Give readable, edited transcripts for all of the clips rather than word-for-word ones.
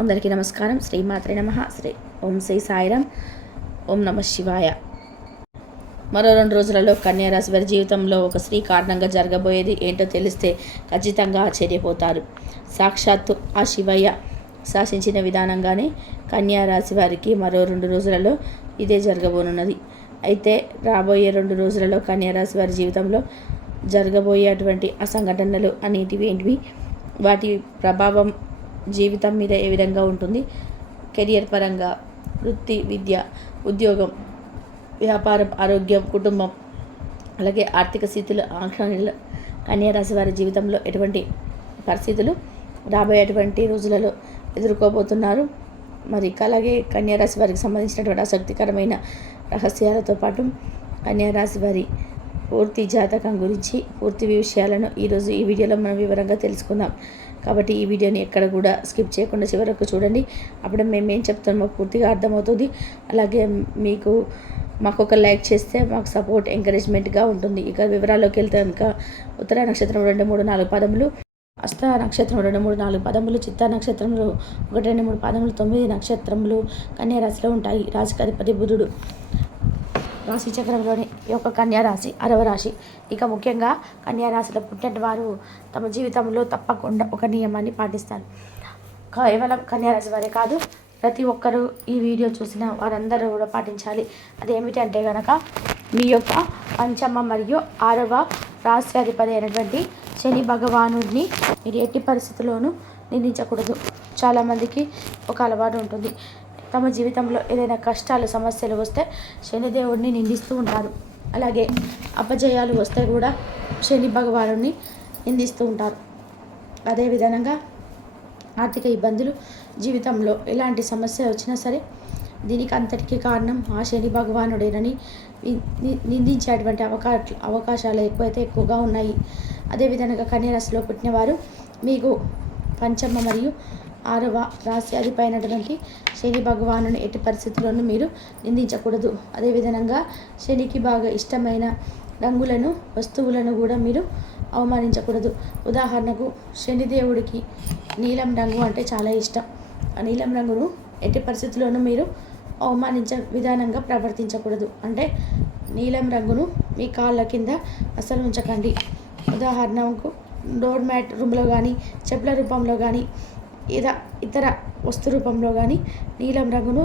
అందరికీ నమస్కారం. శ్రీమాత్రే నమః. ఓం శ్రీ సాయిరాం. ఓం నమ శివాయ. మరో 2 రోజులలో కన్యారాశి వారి జీవితంలో ఒక స్త్రీ కారణంగా జరగబోయేది ఏంటో తెలిస్తే ఖచ్చితంగా ఆశ్చర్యపోతారు. సాక్షాత్తు ఆ శివయ్య శాసించిన విధానంగానే కన్యారాశి వారికి మరో 2 రోజులలో ఇదే జరగబోనున్నది. అయితే రాబోయే 2 రోజులలో కన్యారాశి వారి జీవితంలో జరగబోయేటువంటి ఆ సంఘటనలు ఏంటివి, వాటి ప్రభావం జీవితం మీద ఏ విధంగా ఉంటుంది, కెరియర్ పరంగా, వృత్తి, విద్య, ఉద్యోగం, వ్యాపారం, ఆరోగ్యం, కుటుంబం, అలాగే ఆర్థిక స్థితులు, ఆంక్షలు, కన్యారాశి వారి జీవితంలో ఎటువంటి పరిస్థితులు రాబోయేటువంటి రోజులలో ఎదుర్కోబోతున్నారు. మరి అలాగే కన్యారాశి వారికి సంబంధించినటువంటి ఆసక్తికరమైన రహస్యాలతో పాటు కన్యారాశి వారి పూర్తి జాతకం గురించి పూర్తి విషయాలను ఈరోజు ఈ వీడియోలో మనం వివరంగా తెలుసుకుందాం. కాబట్టి ఈ వీడియోని ఎక్కడ కూడా స్కిప్ చేయకుండా చివరకు చూడండి. అప్పుడు మేము ఏం చెప్తామో పూర్తిగా అర్థమవుతుంది. అలాగే మాకు ఒక లైక్ చేస్తే మాకు సపోర్ట్, ఎంకరేజ్మెంట్గా ఉంటుంది. ఇక వివరాల్లోకి వెళ్తే కనుక ఉత్తర నక్షత్రం 2, 3, 4 పదములు, హస్త నక్షత్రం 2, 3, 4 పదములు, చిత్తా నక్షత్రంలో 1, 2, 3 పదములు, 9 నక్షత్రములు కన్యా రాశిలో ఉంటాయి. రాశికి అధిపతి బుధుడు. రాశి చక్రంలోని ఈ యొక్క కన్యారాశి 6వ రాశి. ఇక ముఖ్యంగా కన్యారాశిలో పుట్టిన వారు తమ జీవితంలో తప్పకుండా ఒక నియమాన్ని పాటిస్తారు. కేవలం కన్యారాశి వారే కాదు, ప్రతి ఒక్కరూ ఈ వీడియో చూసిన వారందరూ కూడా పాటించాలి. అదేమిటి అంటే కనుక మీ యొక్క పంచమ మరియు 6వ రాశ్యాధిపతి అయినటువంటి శని భగవానుడిని మీరు ఎట్టి పరిస్థితుల్లోనూ నిందించకూడదు. చాలామందికి ఒక అలవాటు ఉంటుంది, తమ జీవితంలో ఏదైనా కష్టాలు, సమస్యలు వస్తే శనిదేవుడిని నిందిస్తూ ఉంటారు. అలాగే అపజయాలు వస్తే కూడా శని భగవానుడిని నిందిస్తూ ఉంటారు. అదేవిధంగా ఆర్థిక ఇబ్బందులు, జీవితంలో ఎలాంటి సమస్య వచ్చినా సరే దీనికి అంతటికీ కారణం ఆ శని భగవానుడేనని నిందించేటువంటి అవకాశాలు ఎక్కువగా ఉన్నాయి. అదేవిధంగా కన్యారాశిలో పుట్టిన వారు మీకు పంచమ మరియు 6వ రాశ్యాధిపతి అయినటువంటి శని భగవానుని ఎట్టి పరిస్థితుల్లోనూ మీరు నిందించకూడదు. అదేవిధంగా శనికి బాగా ఇష్టమైన రంగులను, వస్తువులను కూడా మీరు అవమానించకూడదు. ఉదాహరణకు శనిదేవుడికి నీలం రంగు అంటే చాలా ఇష్టం. ఆ నీలం రంగును ఎట్టి పరిస్థితుల్లోనూ మీరు అవమానించే విధానంగా ప్రవర్తించకూడదు. అంటే నీలం రంగును మీ కాళ్ళ కింద అసలు ఉంచకండి. ఉదాహరణకు డోర్ మ్యాట్ రూమ్లో కానీ, చెప్పుల రూపంలో కానీ, ఇతర వస్తు రూపంలో కానీ నీలం రంగును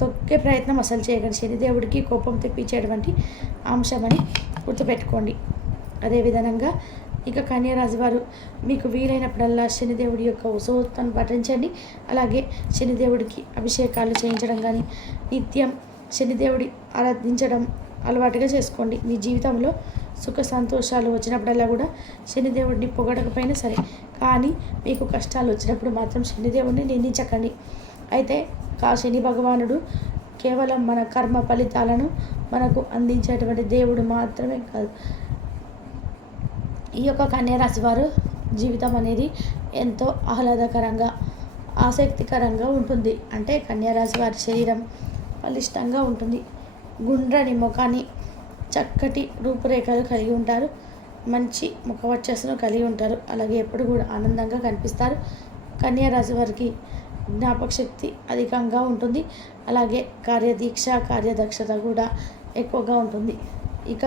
తొక్కే ప్రయత్నం అసలు చేయకండి. శనిదేవుడికి కోపం తెప్పించేటువంటి అంశమని గుర్తుపెట్టుకోండి. అదేవిధంగా ఇక కన్యారాశి వారు మీకు వీలైనప్పుడల్లా శనిదేవుడి యొక్క ఉత్సవాన్ని పఠించండి. అలాగే శనిదేవుడికి అభిషేకాలు చేయించడం కానీ, నిత్యం శనిదేవుడి ఆరాధించడం అలవాటుగా చేసుకోండి. మీ జీవితంలో సుఖ సంతోషాలు వచ్చినప్పుడల్లా కూడా శనిదేవుడిని పొగడకపోయినా సరే, కానీ మీకు కష్టాలు వచ్చినప్పుడు మాత్రం శనిదేవుడిని నిందించకండి. అయితే శని భగవానుడు కేవలం మన కర్మ ఫలితాలను మనకు అందించేటువంటి దేవుడు మాత్రమే కాదు. ఈ యొక్క కన్యారాశి వారు జీవితం అనేది ఎంతో ఆహ్లాదకరంగా, ఆసక్తికరంగా ఉంటుంది. అంటే కన్యారాశి వారి శరీరం బలిష్టంగా ఉంటుంది. గుండ్రని ముఖాన్ని, చక్కటి రూపురేఖలు కలిగి ఉంటారు. మంచి ముఖ వర్చస్సును కలిగి ఉంటారు. అలాగే ఎప్పుడు కూడా ఆనందంగా కనిపిస్తారు. కన్యారాశి వారికి జ్ఞాపక శక్తి అధికంగా ఉంటుంది. అలాగే కార్యదీక్ష, కార్యదక్షత కూడా ఎక్కువగా ఉంటుంది. ఇక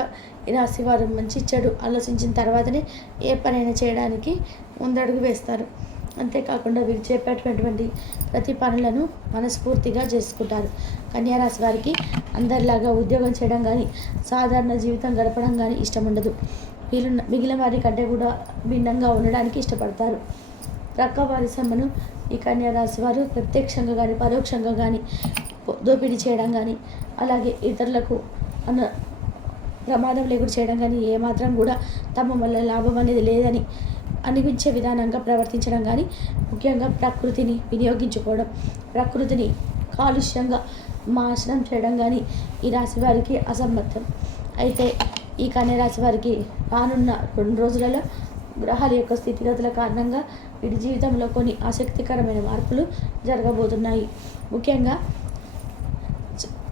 ఈ రాశి వారు మంచి చెడు ఆలోచించిన తర్వాతనే ఏ పనైనా చేయడానికి ముందడుగు వేస్తారు. అంతేకాకుండా వీరు చేపట్టేటువంటి ప్రతి పనులను మనస్ఫూర్తిగా చేసుకుంటారు. కన్యారాశి వారికి అందరిలాగా ఉద్యోగం చేయడం కానీ, సాధారణ జీవితం గడపడం కానీ ఇష్టం ఉండదు. వీళ్ళు మిగిలిన వారి కంటే కూడా భిన్నంగా ఉండడానికి ఇష్టపడతారు. ప్రక్క వారి సొమ్మును ఈ కన్యారాశి వారు ప్రత్యక్షంగా కానీ, పరోక్షంగా కానీ దోపిడీ చేయడం కానీ, అలాగే ఇతరులకు ప్రమాదం లేకుండా చేయడం కానీ, ఏమాత్రం కూడా తమ వల్ల లాభం అనేది లేదని అనిపించే విధానంగా ప్రవర్తించడం కానీ, ముఖ్యంగా ప్రకృతిని వినియోగించుకోవడం, ప్రకృతిని కాలుష్యంగా నాశనం చేయడం కానీ ఈ రాశి వారికి అసమ్మతం. అయితే ఈ కన్యారాశి వారికి రానున్న 2 రోజులలో గ్రహాల యొక్క స్థితిగతుల కారణంగా వీడి జీవితంలో కొన్ని ఆసక్తికరమైన మార్పులు జరగబోతున్నాయి. ముఖ్యంగా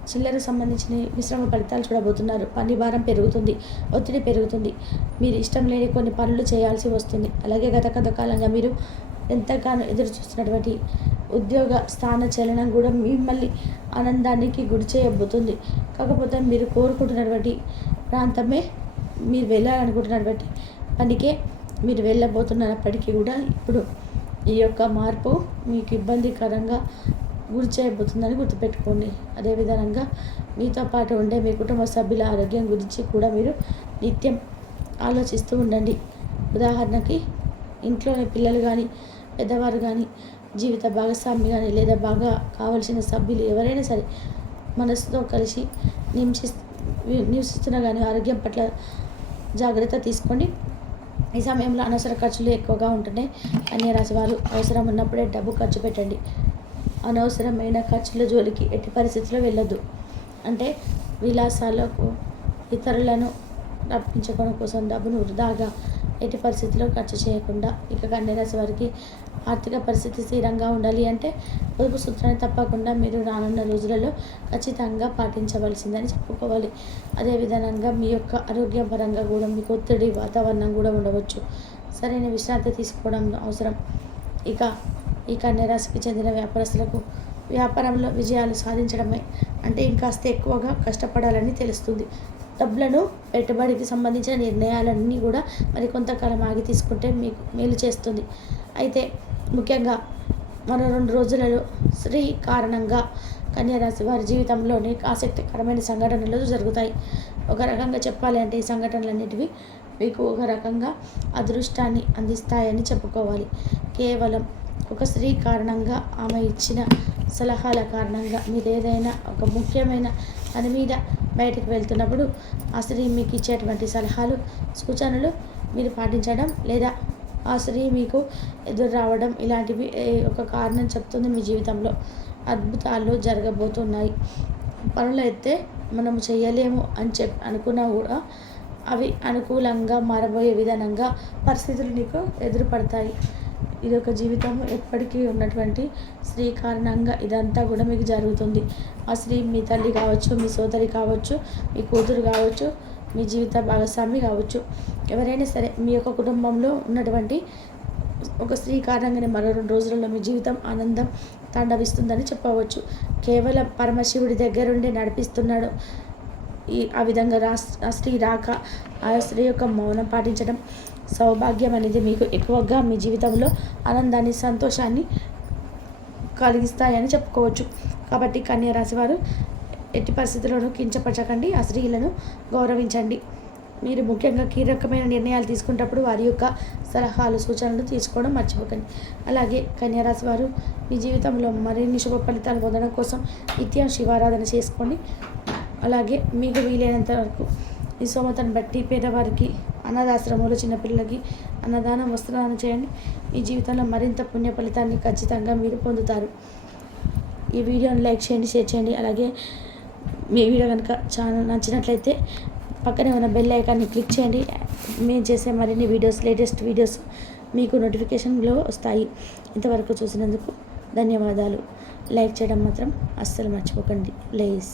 చిల్లరకు సంబంధించిన మిశ్రమ ఫలితాలు చూడబోతున్నారు. పని భారం పెరుగుతుంది, ఒత్తిడి పెరుగుతుంది, మీరు ఇష్టం లేని కొన్ని పనులు చేయాల్సి వస్తుంది. అలాగే గత కొంతకాలంగా మీరు ఎంతగానో ఎదురు చూస్తున్నటువంటి ఉద్యోగ స్థాన చలనం కూడా మిమ్మల్ని ఆనందానికి గురి చేయబోతుంది. కాకపోతే మీరు కోరుకుంటున్నటువంటి ప్రాంతమే, మీరు వెళ్ళాలనుకుంటున్నటువంటి పనికే మీరు వెళ్ళబోతున్నప్పటికీ కూడా ఇప్పుడు ఈ యొక్క మార్పు మీకు ఇబ్బందికరంగా గురి చేయబోతుందని గుర్తుపెట్టుకోండి. అదేవిధంగా మీతో పాటు ఉండే మీ కుటుంబ సభ్యుల ఆరోగ్యం గురించి కూడా మీరు నిత్యం ఆలోచిస్తూ ఉండండి. ఉదాహరణకి ఇంట్లోని పిల్లలు కానీ, పెద్దవారు కానీ, జీవిత భాగస్వామి కానీ, లేదా బాగా కావలసిన సభ్యులు ఎవరైనా సరే మనసుతో కలిసి నివసిస్తున్నా కానీ ఆరోగ్యం పట్ల జాగ్రత్త తీసుకోండి. ఈ సమయంలో అనవసర ఖర్చులు ఎక్కువగా ఉంటున్నాయి. కన్యా రాశి వారు అవసరం ఉన్నప్పుడే డబ్బు ఖర్చు పెట్టండి. అనవసరమైన ఖర్చుల జోలికి ఎట్టి పరిస్థితుల్లో వెళ్ళొద్దు. అంటే విలాసాలకు ఇతరులను రప్పించుకోవడం కోసం డబ్బును వృధాగా ఎట్టి పరిస్థితుల్లో ఖర్చు చేయకుండా, ఇక కన్యా రాశి వారికి ఆర్థిక పరిస్థితి స్థిరంగా ఉండాలి అంటే పొదుపు సూత్రాన్ని తప్పకుండా మీరు రానున్న రోజులలో ఖచ్చితంగా పాటించవలసిందని చెప్పుకోవాలి. అదేవిధంగా మీ యొక్క ఆరోగ్యపరంగా కూడా మీకు ఒత్తిడి వాతావరణం కూడా ఉండవచ్చు. సరైన విశ్రాంతి తీసుకోవడం అవసరం. ఇక ఈ కన్యా రాశికి చెందిన వ్యాపారస్తులకు వ్యాపారంలో విజయాలు సాధించడమే అంటే ఇంకాస్త ఎక్కువగా కష్టపడాలని తెలుస్తుంది. డబ్బులను పెట్టుబడికి సంబంధించిన నిర్ణయాలన్నీ కూడా మరి కొంతకాలం ఆగి తీసుకుంటే మీకు మేలు చేస్తుంది. అయితే ముఖ్యంగా మరో 2 రోజులలో స్త్రీ కారణంగా కన్యా రాశి వారి జీవితంలోని ఆసక్తికరమైన సంఘటనలు జరుగుతాయి. ఒక రకంగా చెప్పాలి అంటే ఈ సంఘటనలన్నిటివి మీకు ఒక రకంగా అదృష్టాన్ని అందిస్తాయని చెప్పుకోవాలి. కేవలం ఒక స్త్రీ కారణంగా, ఆమె ఇచ్చిన సలహాల కారణంగా మీరు ఏదైనా ఒక ముఖ్యమైన పని మీద బయటకు వెళ్తున్నప్పుడు ఆ స్త్రీ మీకు ఇచ్చేటువంటి సలహాలు, సూచనలు మీరు పాటించడం, లేదా ఆ స్త్రీ మీకు ఎదురు రావడం, ఇలాంటివి ఒక కారణం చెప్తుంది. మీ జీవితంలో అద్భుతాలు జరగబోతున్నాయి. పనులు అయితే మనం చేయలేము అని అనుకున్నా కూడా అవి అనుకూలంగా మారబోయే విధానంగా పరిస్థితులు నీకు ఎదురుపడతాయి. ఇది ఒక జీవితం ఎప్పటికీ ఉన్నటువంటి స్త్రీ కారణంగా ఇదంతా కూడా మీకు జరుగుతుంది. ఆ స్త్రీ మీ తల్లి కావచ్చు, మీ సోదరి కావచ్చు, మీ కూతురు కావచ్చు, మీ జీవిత భాగస్వామి కావచ్చు, ఎవరైనా సరే మీ యొక్క కుటుంబంలో ఉన్నటువంటి ఒక స్త్రీ కారణంగానే మరో 2 రోజులలో మీ జీవితం ఆనందం తాండవిస్తుందని చెప్పవచ్చు. కేవలం పరమశివుడి దగ్గరుండి నడిపిస్తున్నాడు. ఆ విధంగా ఆ స్త్రీ రాక, ఆ స్త్రీ యొక్క మౌనం పాటించడం, సౌభాగ్యం అనేది మీకు ఎక్కువగా మీ జీవితంలో ఆనందాన్ని, సంతోషాన్ని కలిగిస్తాయని చెప్పుకోవచ్చు. కాబట్టి కన్యా రాశి వారు ఎట్టి పరిస్థితుల్లోనూ కించపరచకండి, ఆ స్త్రీలను గౌరవించండి. మీరు ముఖ్యంగా కీలకమైన నిర్ణయాలు తీసుకునేటప్పుడు వారి యొక్క సలహాలు, సూచనలు తీసుకోవడం మర్చిపోకండి. అలాగే కన్యా రాశి వారు మీ జీవితంలో మరిన్ని శుభ ఫలితాలు పొందడం కోసం నిత్యం శివారాధన చేసుకోండి. అలాగే మీకు వీలైనంత వరకు ఈ స్తోమతను బట్టి పేదవారికి, అనాథాశ్రమంలో చిన్నపిల్లలకి అన్నదానం, వస్త్రదానం చేయండి. మీ జీవితంలో మరింత పుణ్య ఫలితాన్ని ఖచ్చితంగా మీరు పొందుతారు. ఈ వీడియోని లైక్ చేయండి, షేర్ చేయండి. అలాగే మీ వీడియో కనుక ఛానల్ నచ్చినట్లయితే పక్కనే ఉన్న బెల్ ఐకాన్ని క్లిక్ చేయండి. మేము చేసే మరిన్ని వీడియోస్, లేటెస్ట్ వీడియోస్ మీకు నోటిఫికేషన్లో వస్తాయి. ఇంతవరకు చూసినందుకు ధన్యవాదాలు. లైక్ చేయడం మాత్రం అస్సలు మర్చిపోకండి ప్లీజ్.